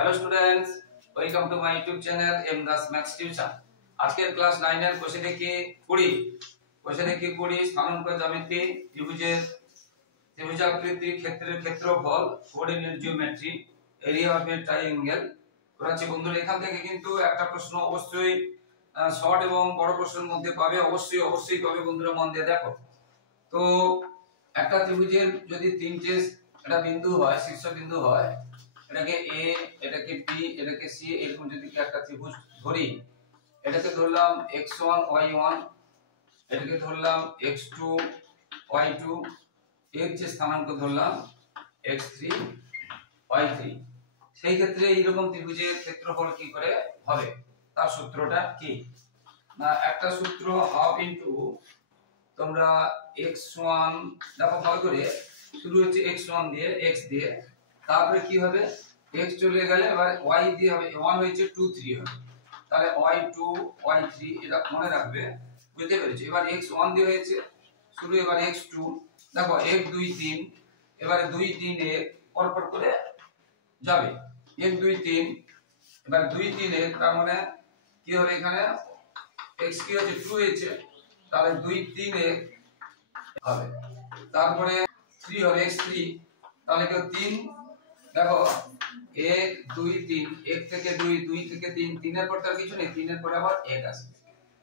Hello students, welcome to my YouTube channel M Das maths tuition. আজকের class 9 এর question কি 20 স্থানাঙ্ক জ্যামিতি ত্রিভুজাকৃতির ক্ষেত্রের ক্ষেত্রফল, coordinate geometry, area of a triangle করাচ্ছি। বন্ধুরা, এখান থেকে কিন্তু একটা প্রশ্ন অবশ্যই শর্ট এবং বড় প্রশ্নের মধ্যে পাবে, অবশ্যই পাবে। বন্ধুরা মন দিয়ে দেখো। তো একটা ত্রিভুজের যদি তিনটে একটা বিন্দু হয়, শীর্ষবিন্দু হয়, এটাকে এ, এটাকে বি, এটাকে সি, এরকম যদি একটা ত্রিভুজ ধরি, এটাকে ধরলাম x1 y1, এটাকে ধরলাম x2 y2, এর যে স্থানাঙ্ক ধরলাম x3 y3। সেই ক্ষেত্রে এইরকম ত্রিভুজের ক্ষেত্রফল কি করে হবে, তার সূত্রটা কি না, একটা সূত্র হাফ ইনটু, তোমরা x1 দেখো ভালো করে, শুরু হচ্ছে x1 দিয়ে, x দিয়ে, তারপরে কি হবে, x চলে গেলে এবার y দিয়ে হবে, 1 হয়েছে 2 3 হবে, তাহলে y2 y3 এটা মনে রাখবে, বুঝতে পেরেছো? এবার x1 দিয়ে হয়েছে শুরু, এবার x2 দেখো 1 2 3, এবারে 2 3 1 পরপর করে যাবে, 1 2 3, এবার 2 3 1, তার মানে কি হবে, এখানে x কি হচ্ছে 2 হয়েছে, তাহলে 2 3 1 হবে, তারপরে 3 হবে x3, তাহলে কেউ 3, দেখো 1 2 3, 1 থেকে 2, 2 থেকে 3, 3 এর পর তার কিছু নেই, 3 এর পরে আবার 1 আসবে,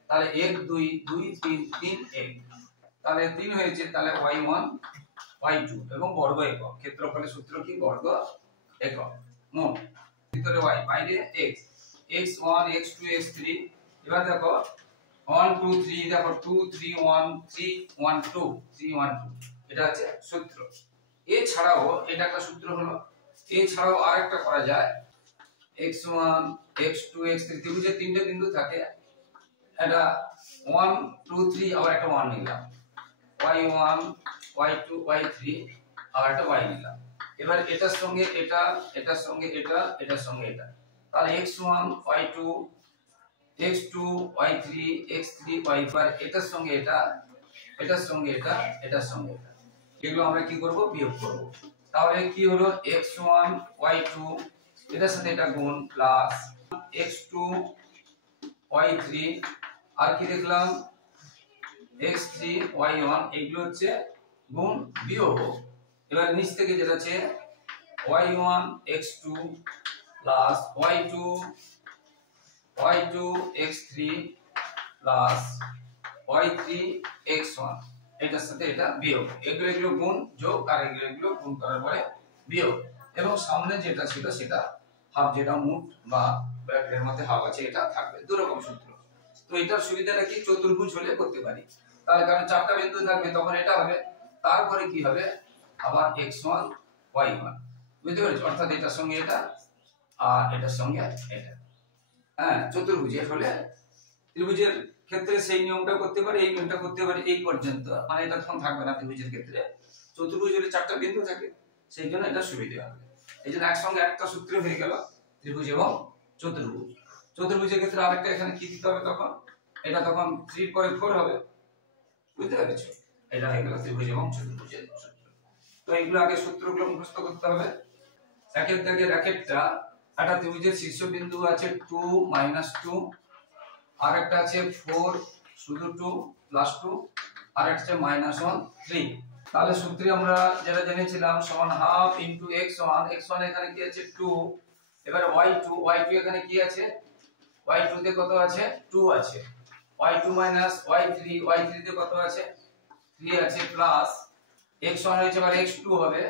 তাহলে 1 2 2 3 3 1, তাহলে 3 হয়েছে, তাহলে y1 y2 এবং বর্গ একক। ক্ষেত্রফলের সূত্র কি, বর্গ একক। মোট ভিতরে y, বাইরে x, x1 x2 x3। এবার দেখো 1 2 3, দেখো 2 3 1 3 1 2 3 1 2, এটা হচ্ছে সূত্র। এছাড়াও এটা একটা সূত্র হলো, এছাড়াও আরেকটা করা যায়, x1 x2 x3 ত্রিভুজের তিনটে বিন্দু থাকে, এটা 1 2 3 আবার একটা 1 নিলাম, y1 y2 y3 আর একটা y নিলাম। এবার এটার সঙ্গে এটা, এটার সঙ্গে এটা, এটার সঙ্গে এটা, তাহলে x1 y2 x2 y3 x3 y4, এটার সঙ্গে এটা, এটার সঙ্গে এটা, এটার সঙ্গে এটা, এগুলো আমরা কি করব, বিয়োগ করব। তাহলে কি হলো, x1 y2 এটার সাথে এটা গুণ, প্লাস x2 y3 আর কি দেখলাম x3 y1, এগুলো হচ্ছে গুণ বিয়োগ। এবার নিচ থেকে যেটা আছে y1 x2 plus y2 x3 plus y3 x1, এটার সাথে এটা বিয়োগ, এগুলো গুণ যোগ, আর এগুলো গুণ করার পরে বিয়োগ, এবং সামনে যেটা ছিল সেটা হাফ, যেটা মুট বা ব্র্যাকেটের মধ্যে হাফ আছে, এটা থাকবে। দুই রকম সূত্র। তো এটার সুবিধাটা কি, চতুর্ভুজ হলে করতে পারি, তাহলে কারণ চারটা বিন্দু থাকবে, তখন এটা হবে, তারপরে কি হবে আবার x1 y1, বুঝতে পেরেছো? অর্থাৎ এটার সঙ্গে এটা আর এটার সঙ্গে এটা, হ্যাঁ, চতুর্ভুজের হলে ত্রিভুজের ক্ষেত্রে সেই নিয়মটা করতে পারি, এই নিয়মটা করতে পারি, এই পর্যন্ত, মানে এটা তখন থাকবে না ত্রিভুজের ক্ষেত্রে। চতুর্ভুজ হলে চারটা বিন্দু থাকে, সেই জন্য এটা সুবিধা হবে। এই জন্য একসঙ্গে একটা সূত্র হয়ে গেল ত্রিভুজ এবং চতুর্ভুজ। চতুর্ভুজের ক্ষেত্রে আরেকটা এখানে কি দিতে হবে, তখন এটা তখন 3 পরে 4 হবে, বুঝতে পেরেছো? এটা হয়ে গেল ত্রিভুজ এবং চতুর্ভুজের সূত্র। তো এইগুলো আগে সূত্রগুলো মুখস্থ করতে হবে। একের দাগে র্যাকেটটা, একটা ত্রিভুজের শীর্ষবিন্দু আছে 2 -2, আর একটা আছে 4 শুধু 2 +2, আর একটা আছে -1 3। তাহলে সূত্রে আমরা যেটা জেনেছিলাম সমান হাফ ইনটু x1, x1 এখানে কি আছে 2, এবার y2 এখানে কি আছে, y2 তে কত আছে 2 আছে, y2 y3 তে কত আছে 3 আছে, প্লাস x1 হয়েছে, এবার x2 হবে,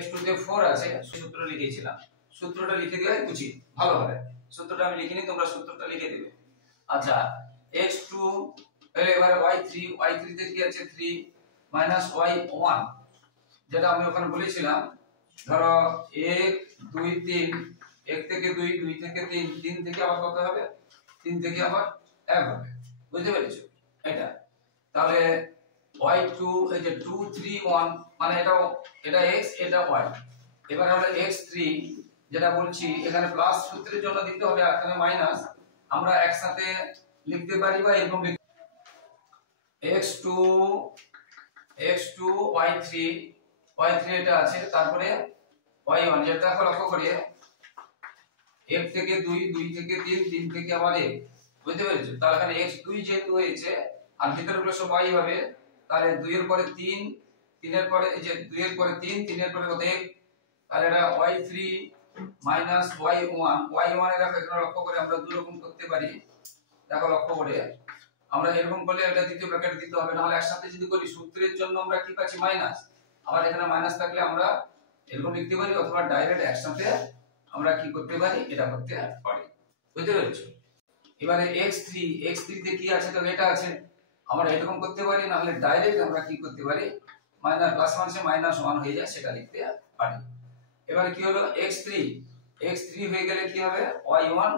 x2 তে 4 আছে, সূত্র লিখেছিলাম, সূত্রটা লিখে দিলে উচিত ভালো হবে। সূত্রটা আমি লিখিনি, তোমরা সূত্রটা লিখে দিবে। আচ্ছা, x2 এবার y3 তে কি আছে 3 y1, যেটা আমি ওখানে বলেছিলাম, ধরো 1 2 3, 1 থেকে 2, 2 থেকে 3, 3 থেকে আবার কত হবে, 3 থেকে আবার 1 হবে, বুঝতে পেরেছো? এটা তাহলে y2 এই যে 2 3 1, মানে এটা x এটা y। এবার হলো x3, যেটা বলছি এখানে প্লাস সূত্রের জন্য দিতে হবে, আর এখানে মাইনাস, আমরা একসাথে লিখতে পারি বা এরকম x2 y3 এটা আছে, তারপরে y1, যেটা লক্ষ্য করি 1 থেকে 2, 2 থেকে 3, 3 থেকে আবার 1, বুঝতে পেরেছো? তাহলে এখানে x2 যেহেতু হয়েছে আর ভিতরে গুলো সব y হবে, তাহলে 2 এর পরে 3, 3 এর পরে এই যে 2 এর পরে 3, 3 এর পরে কত 1, তাহলে এটা y3 মাইনাস y1, y1 এর দেখো এখানে লক্ষ্য করে আমরা দুই রকম করতে পারি। দেখো লক্ষ্য করে আমরা এরকম করলে এটা দ্বিতীয় ব্র্যাকেট দিতে হবে, নাহলে একসাথে যদি করি সূত্রের জন্য আমরা কি পাচ্ছি মাইনাস, আবার এখানে মাইনাস থাকলে আমরা এরকম লিখতে পারি, অথবা ডাইরেক্ট একসাথে আমরা কি করতে পারি, এটা করতে পারি। বুঝতে পেরেছো? এবারে x3 তে কি আছে, তাহলে এটা আছে, আমরা এরকম করতে পারি, না হলে ডাইরেক্ট আমরা কি করতে পারি, মাইনাস প্লাস মাইনাসে -1 হয়ে যায়, সেটা লিখতে পারি। এবারে কি হলো x3 হয়ে গেলে কি হবে y1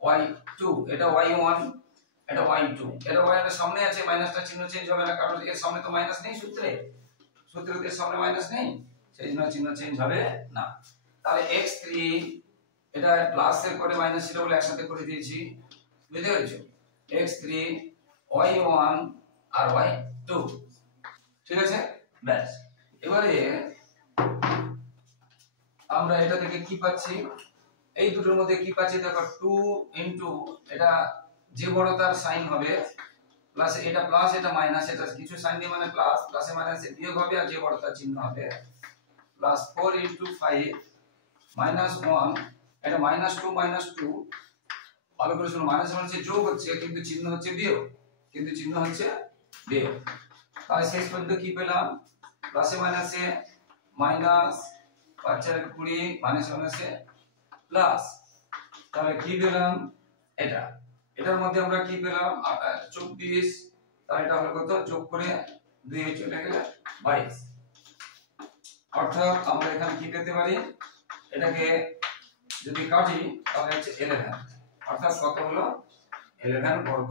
y2 এটা y1 এটা y2, এটা y এর সামনে আছে, মাইনাসটা চিহ্ন চেঞ্জ হবে না, কারণ এর সামনে তো মাইনাস নেই, সূত্রের সামনে মাইনাস নেই, সেই জন্য চিহ্ন চেঞ্জ হবে না। তাহলে x3 এটা প্লাস এর পরে মাইনাস ছিল বলে একসাথে করে দিয়েছি, বুঝতে পেরেছো? x3 y1 আর y2, ঠিক আছে? ব্যাস। এবারে আমরা এটা থেকে কি পাচ্ছি, এই দুটোর মধ্যে কি পাচ্ছি, দেখো 2 ইনটু এটা যে বড় তার সাইন হবে প্লাস, এটা প্লাস এটা মাইনাস, এটা কিছু সাইন দিয়ে মানে প্লাস, প্লাসে মাইনাসে বিয়োগ হবে, আর যে বড় তার চিহ্ন হবে প্লাস 4 ইনটু 5 মাইনাস 1, এটা -2 ভালো করে শুনো, মাইনাস হচ্ছে যোগ হচ্ছে, কিন্তু চিহ্ন হচ্ছে বিয়োগ, তাহলে শেষ পর্যন্ত কি পেলাম, প্লাসে মাইনাসে মাইনাস 5 4 20 মাইনাস মাইনাসে প্লাস, তাহলে কি পেলাম এটার মধ্যে আমরা কি পেলাম 24, তাহলে এটা হলো কত, যোগ করে 2 চলে গেলে 22, অর্থাৎ আমরা এখানে কি পেতে পারি, এটাকে যদি কাটি তাহলে হচ্ছে 11, অর্থাৎ কত হলো 11 বর্গ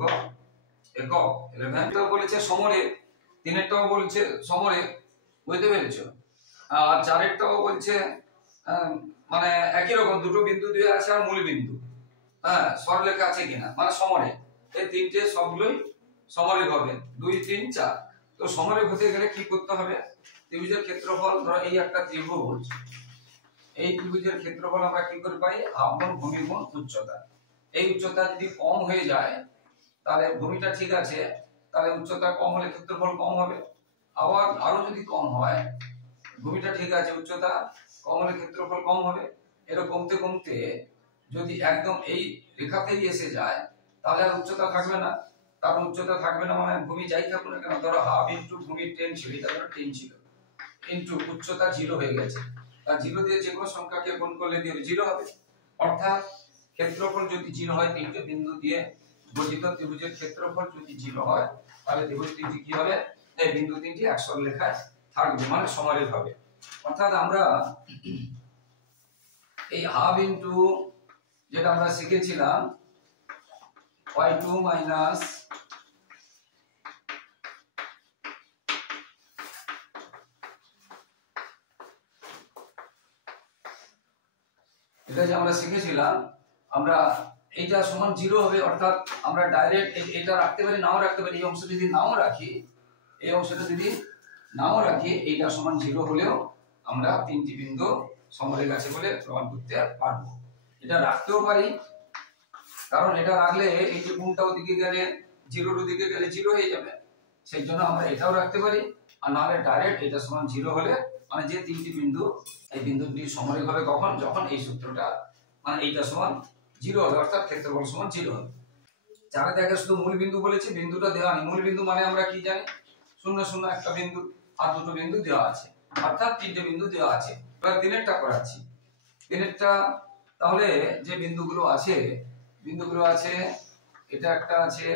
একক। 11 তো বলেছে সমরে, 3 এরটাও বলছে সমরে, বুঝতে পেরেছো? আর 4 এরটাও বলছে মানে একই রকম, দুটো বিন্দু দিয়ে আছে আর মূল বিন্দু, হ্যাঁ সরলরেখা আছে কিনা, মানে সমরে, এই তিনটে সবগুলোই সমরেখ হবে 2 3 4। তো সমরেখ হতে গেলে কি করতে হবে, ত্রিভুজের ক্ষেত্রফল, ধরো এই একটা ত্রিভুজ, এই ত্রিভুজের ক্ষেত্রফল আমরা কি করে পাই, হাফ গুণ ভূমি গুণ উচ্চতা। এই উচ্চতা যদি কম হয়ে যায় তাহলে ভূমিটা ঠিক আছে, তাহলে উচ্চতা কম হলে ক্ষেত্রফল কম হবে, আবার আরো যদি কম হয়, ভূমিটা ঠিক আছে উচ্চতা কম হলে ক্ষেত্রফল কম হবে, এরকম কমতে কমতে যদি একদম এই রেখাতেই এসে যায় তাহলে আর উচ্চতা থাকবে না, কারণ উচ্চতা থাকবে না মানে ভূমি যাই থাকুক না কেন, ধরো হাফ ইনটু ভূমির 10 ছিল, এটা ধরো 10 ছিল, ইনটু উচ্চতা 0 হয়ে গেছে, আর 0 দিয়ে যে কোনো সংখ্যাকে গুণ করলে দিয়ে 0 হবে, অর্থাৎ ক্ষেত্রফল যদি 0 হয়, তিনটে বিন্দু দিয়ে গঠিত ত্রিভুজের ক্ষেত্রফল যদি 0 হয়, তাহলে ত্রিভুজ তিনটি কি হবে, এই বিন্দু তিনটি এক সরলরেখায় থাকবে, মানে সমরেখ হবে। অর্থাৎ আমরা এই হাফ ইনটু যেটা আমরা শিখেছিলাম y2 মাইনাস এটা যে আমরা শিখেছিলাম, আমরা এটা সমান 0 হবে, অর্থাৎ আমরা ডাইরেক্ট এটা রাখতে পারি, নাও রাখতে পারি, এই অংশ যদি নাও রাখি, এই অংশটা যদি নাও রাখি, এইটা সমান 0 হলেও আমরা তিনটি বিন্দু সমরেখ আছে বলে প্রমাণ করতে পারবো। এটা রাখতেও পারি, কারণ এটা রাখলে এই যে কোণটা ওদিকে গেলে 0 এর দিকে গেলে 0 হয়ে যাবে, সেই জন্য আমরা এটাও রাখতে পারি, আর নাহলে ডাইরেক্ট এটা সমান 0 হলে, মানে যে তিনটি বিন্দু, এই বিন্দুটি সমরেখ হবে কখন, যখন এই সূত্রটা মানে এইটা সমান 0 হবে, অর্থাৎ ক্ষেত্রফল সমান 0 হবে। চারে দেখে শুধু মূল বিন্দু বলেছে, বিন্দুটা দেওয়া নেই, মূল বিন্দু মানে আমরা কি জানি 0 0 একটা বিন্দু আর দুটো বিন্দু দেওয়া আছে, অর্থাৎ তিনটে বিন্দু দেওয়া আছে। এবার তিনেরটা করাচ্ছি, তিনেরটা তাহলে যে বিন্দুগুলো আছে এটা একটা আছে,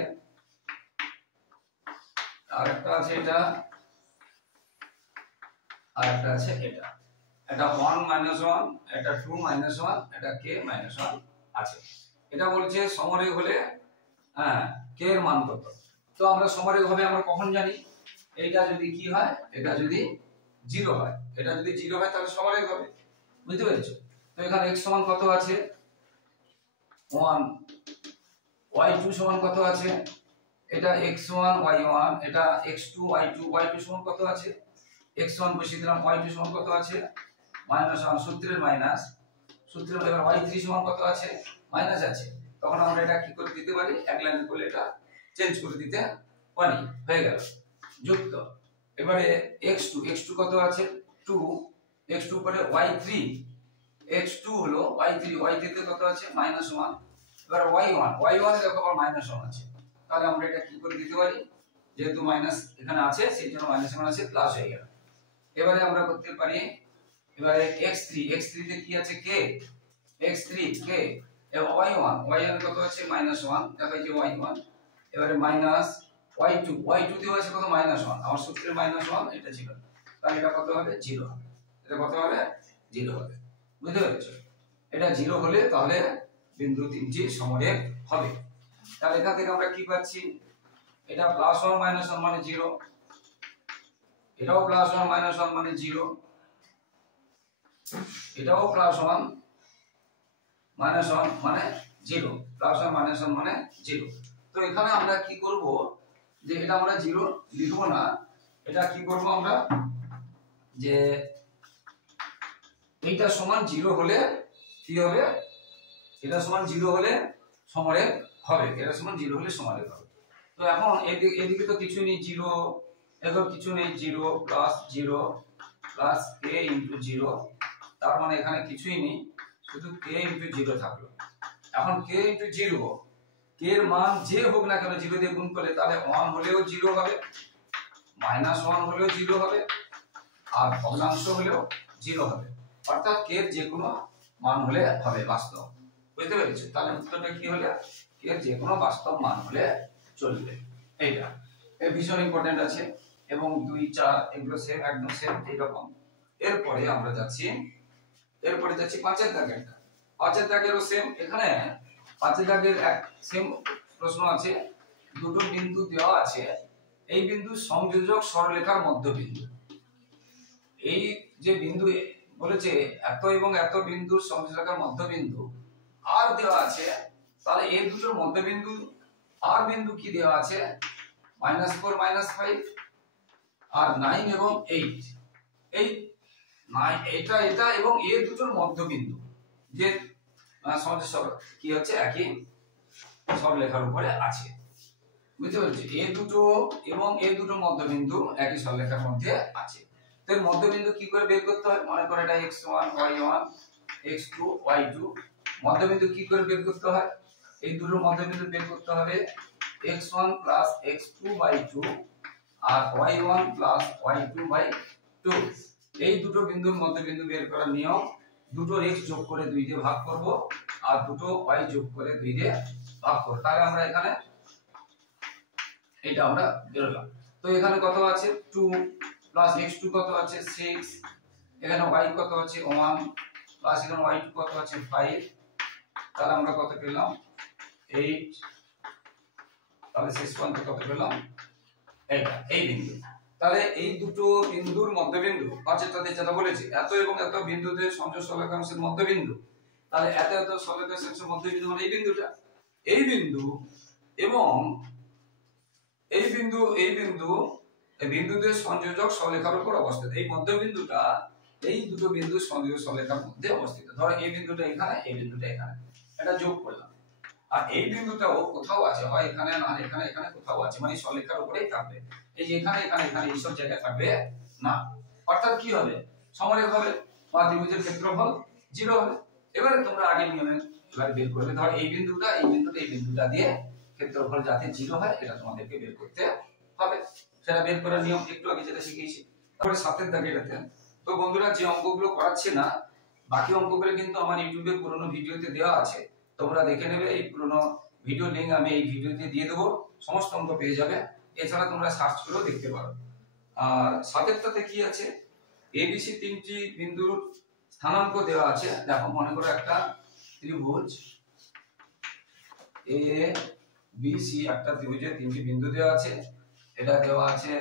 আর একটা আছে এটা, আর একটা আছে এটা, এটা 1 1, এটা 2 1, এটা k 1 আছে। এটা বলছে সমরেখ হলে হ্যাঁ k এর মান কত। তো আমরা সমরেখ হবে আমরা কখন জানি, এইটা যদি কি হয়, এটা যদি 0 হয়, এটা যদি 0 হয় তাহলে সমরেখ হবে, বুঝতে পেরেছো? তো এখানে x সমান কত আছে 1, y2 সমান কত আছে, এটা x1 y1, এটা x2 y2 সমান কত আছে, x1 বসিয়ে দিলাম, y2 সমান কত আছে -1, সূত্রের মাইনাস সূত্রে এবার y3 সমান কত আছে মাইনাস আছে, তখন আমরা এটা কি করে দিতে পারি, এক লাইন করলে এটা চেঞ্জ করে দিতে পারি, হয়ে গেল যুক্ত। এবারে x2 কত আছে 2, x2 পরে y3, x2 হলো y3 তে কত আছে -1, এবার y1 এর দেখো আবার -1 আছে, তাহলে আমরা এটা কি করে দিতে পারি, যেহেতু মাইনাস এখানে আছে সেই জন্য -1 আছে প্লাস হয়ে গেল। এবারে আমরা করতে পারি, এবারে x3 তে কি আছে k, x3 k, এবং y1 কত আছে -1, দেখো এই যে y1, এবারে মাইনাস y2 তে আছে কত -1, আমার সূত্রে -1 এটা ছিল, তাহলে এটা কত হবে 0 হবে, এটা কত হবে 0 হবে, বুঝতে পেরেছো? এটা 0 হলে তাহলে বিন্দু তিনটি সমরেখ হবে। তাহলে এখান থেকে আমরা কি পাচ্ছি, এটা +1 -1 মানে 0, এটাও +1 -1 মানে 0, এটাও +1 -1 মানে 0, +1 -1 মানে 0। তো এখানে আমরা কি করব, যে এটা আমরা 0 লিখব না, এটা কি করব আমরা, যে এইটা সমান 0 হলে কি হবে, এটা সমান 0 হলে সমরেখ হবে, এটা সমান 0 হলে সমরেখ হবে। তো এখন এদিকে তো কিছু নেই 0, এখন কিছু নেই 0 +0 প্লাস k * 0, তার মানে এখানে কিছুই নেই, শুধু k * 0 থাকলো। এখন k * 0, k এর মান যে হোক না কেন 0 দিয়ে গুণ করলে তাহলে 1 হলেও 0 হবে, -1 হলেও 0 হবে, আর ভগ্নাংশ হলেও 0 হবে, অর্থাৎ k এর যে কোনো মান হলে হবে বাস্তব, বুঝতে পেরেছো? তাহলে উত্তরটা কি হলো, k এর যে কোনো বাস্তব মান হলে চলবে, এইটা এই ভীষণ ইম্পর্টেন্ট আছে, এবং 2 4 এগুলো সেম একদম সেম এইরকম। এরপরে আমরা যাচ্ছি 5 এর দাগেরটা, 5 এর দাগেরও সেম, এখানে 5 এর দাগের এক সেম প্রশ্ন আছে, দুটো বিন্দু দেওয়া আছে, এই বিন্দু সংযোজক সরলরেখার মধ্যবিন্দু, এই যে বিন্দু বলেছে এত এবং এত বিন্দুর সংযোজকের মধ্যবিন্দু আর দেওয়া আছে, তাহলে এই দুটোর মধ্যবিন্দু আর বিন্দু কি দেওয়া আছে -4 -5 আর 9 এবং 8, এই এটা এবং এই দুটোর মধ্যবিন্দু যে সংযোজক কি হচ্ছে একই সরলরেখার উপরে আছে, বুঝতে পেরেছি? এই দুটো এবং এই দুটো মধ্যবিন্দু একই সরলরেখার মধ্যে আছে। তো এর মধ্যবিন্দু কি করে বের করতে হয়, মনে করো এটা x1 y1 x2 y2, মধ্যবিন্দু কি করে বের করতে হয়, এই দুটোর মধ্যবিন্দু বের করতে হবে x1 + x2/2 আর y1 + y2/2, এই দুটো বিন্দুর মধ্যবিন্দু বের করার নিয়ম, দুটো x যোগ করে 2 দিয়ে ভাগ করব আর দুটো y যোগ করে 2 দিয়ে ভাগ করব, তাহলে আমরা এখানে এটা আমরা বেরোলাম। তো এখানে কত আছে 2 + x2 কত আছে 6, এখানে y কত আছে 1 প্লাস এখানে y2 কত আছে 5, তাহলে আমরা কত পেলাম 8, তাহলে শেষ পর্যন্ত কত পেলাম এটা এই বিন্দু। তাহলে এই দুটো বিন্দুর মধ্যবিন্দু 5 টাতে যেটা বলেছি, এত এবং এত বিন্দুতে সংযোগ সরলরেখাংশের মধ্যবিন্দু, তাহলে এত এত সরলরেখাংশের মধ্যবিন্দু মানে এই বিন্দুটা, এই বিন্দু এবং এই বিন্দুতে সংযোজক সরলরেখার উপর অবস্থিত, এই মধ্যবিন্দুটা এই দুটো বিন্দু সংযোজক সরলরেখার মধ্যে অবস্থিত। ধরো এই বিন্দুটা এখানে, এই বিন্দুটা এখানে, এটা যোগ করলাম, আর এই বিন্দুটাও কোথাও আছে, হয় এখানে না এখানে, এখানে কোথাও আছে, মানে সরলরেখার উপরেই থাকবে, এই যে এখানে এখানে এখানে এই সব জায়গায় থাকবে না, অর্থাৎ কি হবে সমরেখ হবে বা ত্রিভুজের ক্ষেত্রফল 0 হবে। এবারে তোমরা আগে নিয়মে এবারে বের করবে, ধরো এই বিন্দুটা দিয়ে ক্ষেত্রফল যাতে 0 হয় এটা তোমাদেরকে বের করতে হবে, সেটা বের করার নিয়ম একটু আগে যেটা শিখিয়েছি। তারপরে 7 এর দাগেটাতে, তো বন্ধুরা যে অঙ্কগুলো করাচ্ছি না বাকি অঙ্কগুলো কিন্তু আমার ইউটিউবে পুরনো ভিডিওতে দেওয়া আছে, তোমরা দেখে নেবে, এই পুরনো ভিডিও লিংক আমি এই ভিডিওতে দিয়ে দেবো, সমস্ত অঙ্ক পেয়ে যাবে, এছাড়া তোমরা সার্চ করেও দেখতে পারো। আর 7 এরটাতে কি আছে, ABC তিনটি বিন্দুর স্থানাঙ্ক দেওয়া আছে, দেখো মনে করো একটা ত্রিভুজ ABC, একটা ত্রিভুজে তিনটি বিন্দু দেওয়া আছে, এটা দেওয়া আছে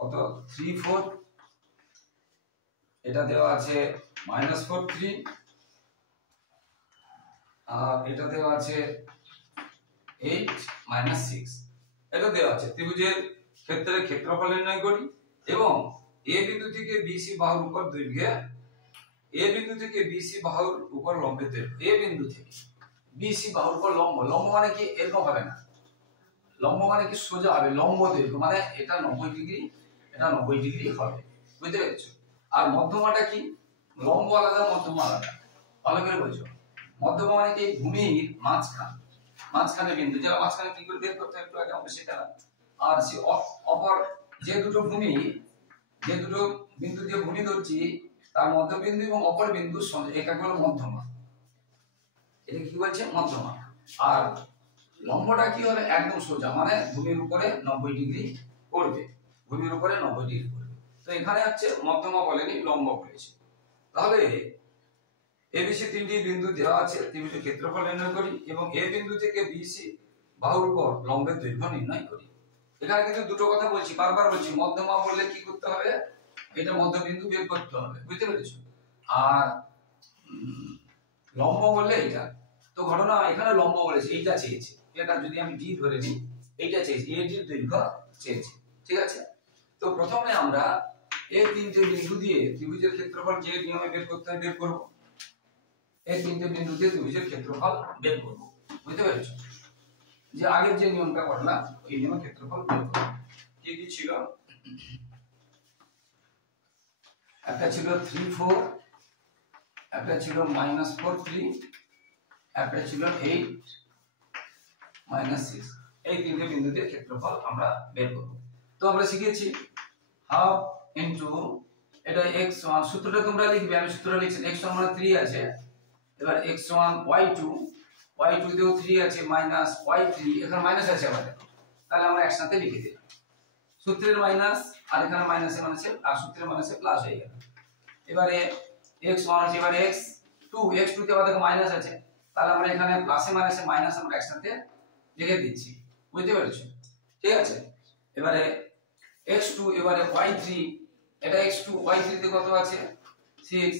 কত 3 4, এটা দেওয়া আছে -4 3, আর এটা দেওয়া আছে 8 -6, এটা দেওয়া আছে। ত্রিভুজের ক্ষেত্রে ক্ষেত্রফল নির্ণয় করি এবং A বিন্দু থেকে BC বাহুর উপর দৈর্ঘ্যে এ বিন্দু থেকে বিসি বাহুর উপর লম্বের দৈর্ঘ্য, এ বিন্দু থেকে বিসি বাহুর উপর লম্ব, লম্ব মানে কি এরকম হবে না, লম্ব মানে কি সোজা হবে, লম্ব দৈর্ঘ্য মানে এটা 90 ডিগ্রি, এটা 90 ডিগ্রি হবে, বুঝতে পেরেছো? আর মধ্যমাটা কি, লম্ব আলাদা মধ্যমা আলাদা, ভালো করে বুঝো। মধ্যমা মানে কি ভূমির মাঝখানে বিন্দু, যেটা মাঝখানে কি করে বের করতে হয় একটু আগে আমরা শেখালাম। আর সে অপর যে দুটো বিন্দু দিয়ে ভূমি ধরছি তার মধ্যবিন্দু এবং অপর বিন্দু এটা হলো মধ্যমা, এটা কি বলছে মধ্যমা। আর লম্বটা কি হবে একদম সোজা, মানে ভূমির উপরে 90 ডিগ্রি করবে, ভূমির উপরে 90 ডিগ্রি করবে। তো এখানে হচ্ছে মধ্যমা বলেনি, লম্ব বলেছে। তাহলে এবিসি তিনটি বিন্দু দেওয়া আছে, ত্রিভুজের ক্ষেত্রফল নির্ণয় করি এবং এ বিন্দু থেকে বিসি বাহুর উপর লম্বের দৈর্ঘ্য নির্ণয় করি। এখানে কিন্তু দুটো কথা বলছি, বারবার বলছি, মধ্যমা বললে কি করতে হবে, এটা মধ্যবিন্দু বের করতে হবে, বুঝতে পেরেছো? আর লম্ব বললে এটা, তো ঘটনা এখানে লম্ব বলেছে, এইটা চেয়েছে, এটা যদি আমি ডি ধরে নিই, এইটা চেয়েছে, এ ডির দৈর্ঘ্য চেয়েছে, ঠিক আছে? তো প্রথমে আমরা এই তিনটে বিন্দু দিয়ে ত্রিভুজের ক্ষেত্রফল যে নিয়মে বের করতে হয় বের করব, এই তিনটে বিন্দু দিয়ে ত্রিভুজের ক্ষেত্রফল বের করব, বুঝতে পেরেছো? যে আগের যে নিয়মটা করলাম ওই নিয়মে ক্ষেত্রফল বের করব। কি কি ছিল, একটা ছিল 3 4, একটা ছিল -4 3, একটা ছিল 8 -6, এই তিনটে বিন্দু দিয়ে ক্ষেত্রফল আমরা বের করব। তো আমরা শিখেছি হাফ ইনটু, এটা x1, সূত্রটা তোমরা লিখবে, আমি সূত্রটা লিখছি, x1 মানে 3 আছে, এবার x1 y2 দিয়েও 3 আছে, মাইনাস y3, এখানে মাইনাস আছে আমাদের, তাহলে আমরা একসাথে লিখে দিই, সূত্রের মাইনাস আর এখানে মাইনাসে মাইনাসে আর সূত্রের মাইনাসে প্লাস হয়ে গেল। এবারে x1 আছে, এবারে x2 তে আমাদের মাইনাস আছে, তাহলে আমরা এখানে প্লাসে মাইনাসে মাইনাস আমরা একসাথে লিখে দিচ্ছি, বুঝতে পেরেছো? ঠিক আছে, এবারে x2, এবারে y3, এটা x2 y3 তে কত আছে 6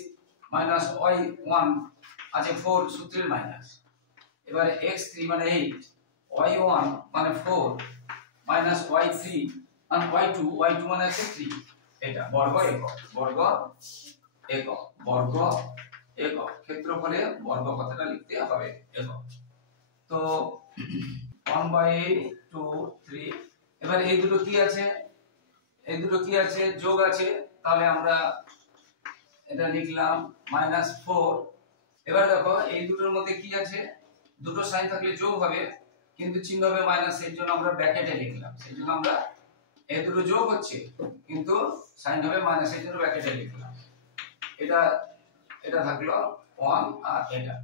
মাইনাস y1 আছে 4, সূত্রের মাইনাস, এবারে x3 মানে 8, y1 মানে 4 মাইনাস y3 আর y2 মানে আছে 3, এটা বর্গ একক, ক্ষেত্রফলে বর্গ কথাটা লিখতে হবে একক। তো 1/2 3, এবার এই দুটো কি আছে যোগ আছে, তাহলে আমরা এটা লিখলাম -4। এবার দেখো এই দুটোর মধ্যে কি আছে, দুটো সাইন থাকলে যোগ হবে কিন্তু চিহ্ন হবে মাইনাস, এর জন্য আমরা ব্র্যাকেটে লিখলাম, সেই জন্য আমরা এই দুটো যোগ হচ্ছে কিন্তু সাইন হবে মাইনাস, এর জন্য ব্র্যাকেটে লিখলাম। এটা থাকলো 1 আর এটা।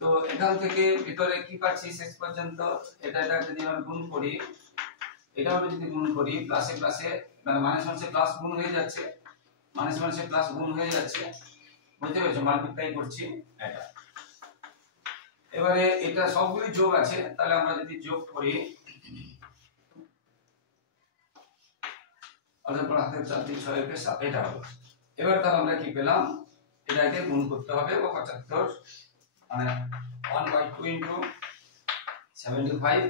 তো এখান থেকে ভিতরে কি পাচ্ছি শেষ পর্যন্ত, এটা যদি আমরা গুণ করি, এটাও যদি গুণ করি, প্লাসে প্লাসে মানে মাইনাসে প্লাস গুণ হয়ে যাচ্ছে, মাইনাসে প্লাস গুণ হয়ে যাচ্ছে, বুঝতে পেরেছো? মাল্টিপ্লাই করছি এটা। এবারে এটা সবগুলি যোগ আছে, তাহলে আমরা যদি যোগ করি, অর্থাৎ হাতের 4 3 6 এর 7, এটা হলো। এবার তাহলে আমরা কি পেলাম, এটাকে গুণ করতে হবে 75, মানে 1/2 ইনটু 75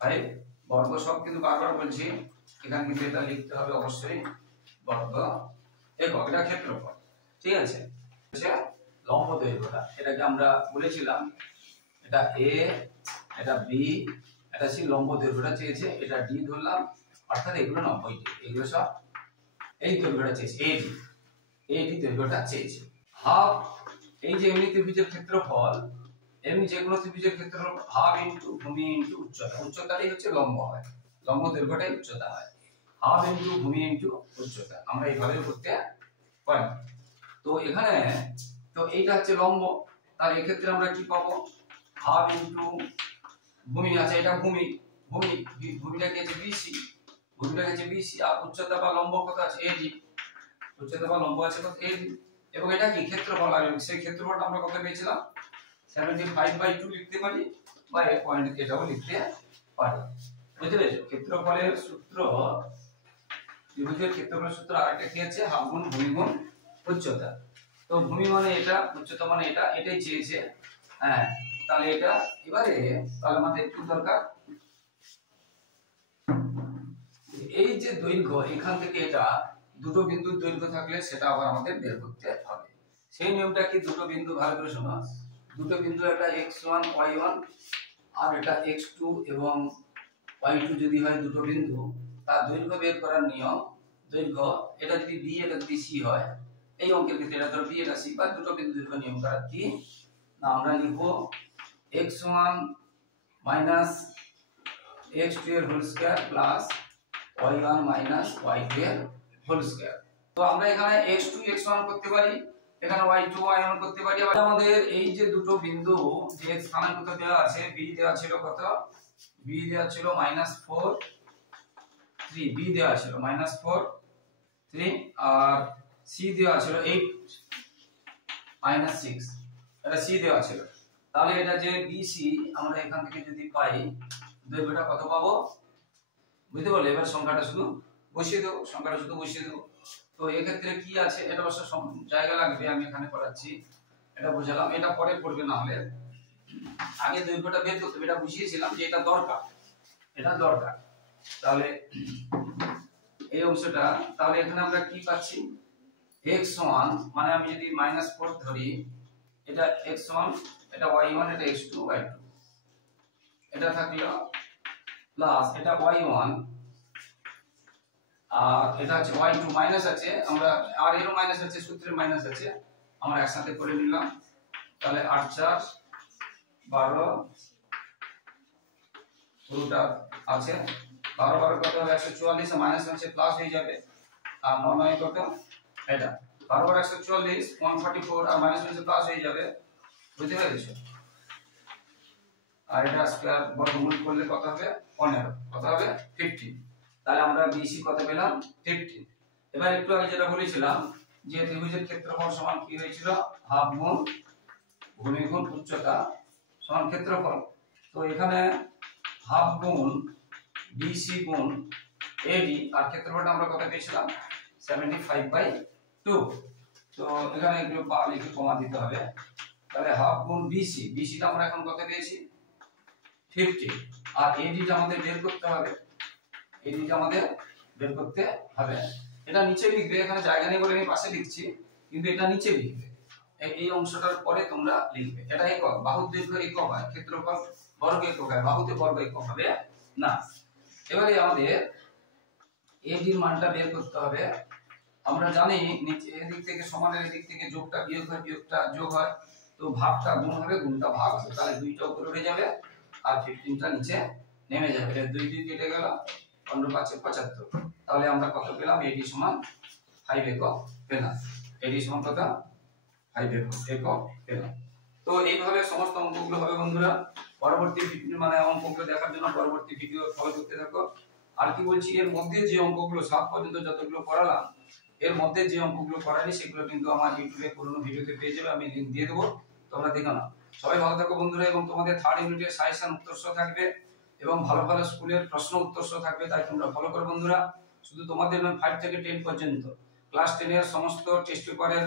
5 বর্গ, সব কিন্তু বারবার বলছি, এখানে কিন্তু এটা লিখতে হবে অবশ্যই বর্গ একক, এটা ক্ষেত্রফল, ঠিক আছে? লম্ব দৈর্ঘ্যটা, এটাকে আমরা বলেছিলাম এটা a, এটা b, এটা সি, লম্ব দৈর্ঘ্যটা চেয়েছে, এটা d ধরলাম, অর্থাৎ এগুলো 90 ডিগ্রি, এগুলো সব এই দৈর্ঘ্যটা চেয়েছে, AD দৈর্ঘ্যটা চেয়েছে। হাফ, এই যে এমনি ত্রিভুজের ক্ষেত্রফল, এমনি যে কোনো ত্রিভুজের ক্ষেত্রফল হাফ ইনটু ভূমি ইনটু উচ্চতা, উচ্চতাটাই হচ্ছে লম্ব হয়, লম্ব দৈর্ঘ্যটাই উচ্চতা হয়, হাফ ইনটু ভূমি ইনটু উচ্চতা, আমরা এইভাবে করতে পারি। তো এখানে তো এইটা হচ্ছে লম্ব, তাহলে এই ক্ষেত্রে আমরা কি পাবো, হাফ ইনটু ভূমি আছে, এটা ভূমিটা কি আছে BC, আর উচ্চতা বা লম্ব কত আছে AD, উচ্চতা বা লম্ব আছে কত AD, এবং এটা কি ক্ষেত্রফল, আর সেই ক্ষেত্রফলটা আমরা কত পেয়েছিলাম 75/2 লিখতে পারি, বা এই পয়েন্ট এটাও লিখতে পারি, বুঝতে পেরেছো? ক্ষেত্রফলের সূত্র, ত্রিভুজের ক্ষেত্রফলের সূত্র আরেকটা কি আছে, হাফ গুণ ভূমি গুণ উচ্চতা। তো ভূমি মানে এটা, উচ্চতা মানে এটা, এটাই চেয়েছে, হ্যাঁ, তাহলে এটা এবারে তাহলে আমাদের কি দরকার, এই যে দৈর্ঘ্য এখান থেকে এটা দুটো বিন্দুর দৈর্ঘ্য থাকলে সেটা আবার আমাদের বের করতে হবে। সেই নিয়মটা কি, দুটো বিন্দু ভালো করে শোনো, দুটো বিন্দু একটা x1 y1 আর এটা x2 এবং y2 যদি হয় দুটো বিন্দু, তার দৈর্ঘ্য বের করার নিয়ম, দৈর্ঘ্য এটা যদি b এটা যদি c হয়, এই অঙ্কের ক্ষেত্রে এটা ধরো b এটা c, বা দুটো বিন্দু দৈর্ঘ্য নিয়ম করা কি না, আমরা লিখব x1 মাইনাস x2 এর whole square plus y1 minus y2 এর হোল স্কয়ার। তো আমরা এখানে x2 x1 করতে পারি, এখানে y2 y1 করতে পারি। আবার আমাদের এই যে দুটো বিন্দু যে স্থানাঙ্ক দেওয়া আছে, b দেওয়া ছিল কত, b দেওয়া ছিল -4 3, b দেওয়া ছিল -4 3 আর c দেওয়া ছিল 8 -6, এটা c দেওয়া ছিল। তাহলে এটা যে BC আমরা এখান থেকে যদি পাই, দৈর্ঘ্যটা কত পাবো বুঝতে পারলে? এবার সংখ্যাটা শুধু বসিয়ে দেবো, সংখ্যাটা শুধু বসিয়ে দেবো। তো এই ক্ষেত্রে কি আছে, এটা অবশ্য জায়গা লাগবে, আমি এখানে করাচ্ছি, এটা বোঝালাম, এটা পরে পড়বে, না হলে আগে দৈর্ঘ্যটা বের করতে হবে। এটা বুঝিয়েছিলাম যে এটা দরকার, এটা দরকার। তাহলে এই অংশটা, তাহলে এখানে আমরা কি পাচ্ছি, x1 মানে আমি যদি -4 ধরি, এটা x1 এটা y1 এটা x2 y2, এটা থাকলো প্লাস এটা y1 আর এটা হচ্ছে y2 মাইনাস আছে, আমরা আর এরও মাইনাস আছে, সূত্রে মাইনাস আছে, আমরা একসাথে করে নিলাম। তাহলে 8 4 12 পুরোটা আছে, 12 12 কত হবে 144, মাইনাস আছে প্লাস হয়ে যাবে, আর 9 9 কত, এটা 12 12 144 144 আর মাইনাস আছে প্লাস হয়ে যাবে, বুঝতে পেরেছো? আর এটা স্কয়ার বর্গমূল করলে কত হবে 15, কত হবে 15। তাহলে আমরা BC কত পেলাম 15। এবার একটু আগে যেটা বলেছিলাম যে ত্রিভুজের ক্ষেত্রফল সমান কি হয়েছিল, হাফ গুণ ভূমি গুণ উচ্চতা সমান ক্ষেত্রফল। তো এখানে হাফ গুণ BC গুণ AD আর ক্ষেত্রফলটা আমরা কত পেয়েছিলাম 75/2। তো এখানে একটু পা লিখে কমা দিতে হবে। তাহলে হাফ গুণ BC, BC টা আমরা এখন কত পেয়েছি 50, আর AD টা আমাদের বের করতে হবে, AD টা আমাদের বের করতে হবে। এটা নিচে লিখবে, এখানে জায়গা নেই বলে আমি পাশে লিখছি, কিন্তু এটা নিচে লিখবে, এই অংশটার পরে তোমরা লিখবে। এটা একক, বাহুর দৈর্ঘ্য একক হয়, ক্ষেত্রফল বর্গ একক হয়, বাহুতে বর্গ একক হবে না। এবারে আমাদের AD এর মানটা বের করতে হবে। আমরা জানি নিচে এদিক থেকে সমানের এদিক থেকে যোগটা বিয়োগ হয়, বিয়োগটা যোগ হয়, তো ভাগটা গুণ হবে, গুণটা ভাগ হবে, তাহলে দুইটা উপরে উঠে যাবে আর 15টা নিচে নেমে যাবে। এটা 2 2 কেটে গেল, 15 5 75। তাহলে আমরা কত পেলাম, AD সমান 5 একক পেলাম, AD সমান কত 5 একক পেলাম। তো এইভাবে সমস্ত অঙ্কগুলো হবে বন্ধুরা। পরবর্তী মানে অঙ্কগুলো দেখার জন্য পরবর্তী ভিডিও ফলো করতে থাকো। আর কি বলছি, এর মধ্যে যে অঙ্কগুলো 7 পর্যন্ত যতগুলো করালাম, এর মধ্যে যে অঙ্কগুলো করাইনি সেগুলো কিন্তু আমার ইউটিউবে পুরনো ভিডিওতে পেয়ে যাবে, আমি লিংক দিয়ে দেবো, তোমরা দেখো না। সবাই ভালো থাকো বন্ধুরা, এবং তোমাদের 3rd ইউনিটের সাজেশন উত্তরসহ থাকবে এবং ভালো ভালো স্কুলের প্রশ্ন উত্তরসহ থাকবে, তাই তোমরা ফলো করো বন্ধুরা। শুধু তোমাদের নয়, 5 থেকে 10 পর্যন্ত ক্লাস 10 এর সমস্ত টেস্ট পেপারের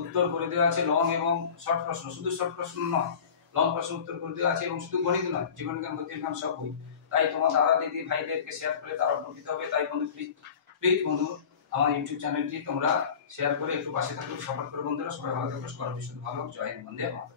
উত্তর করে দেওয়া আছে, লং এবং শর্ট প্রশ্ন, শুধু শর্ট প্রশ্ন নয়, লং প্রশ্ন উত্তর করে দেওয়া আছে, এবং শুধু গণিত নয়, জীবনজ্ঞান জ্যোতির্বিজ্ঞান সব বই। তাই তোমার দাদা দিদি ভাইদেরকে শেয়ার করে তারা উপকৃত হবে। তাই বন্ধু প্লিজ বন্ধু আমার ইউটিউব চ্যানেলটি তোমরা শেয়ার করে একটু পাশে থাকো, সাপোর্ট করো বন্ধুরা। সবাই ভালো থাকো, সবার ভবিষ্যৎ ভালো হোক। জয় হিন্দ, বন্দে মাতরম।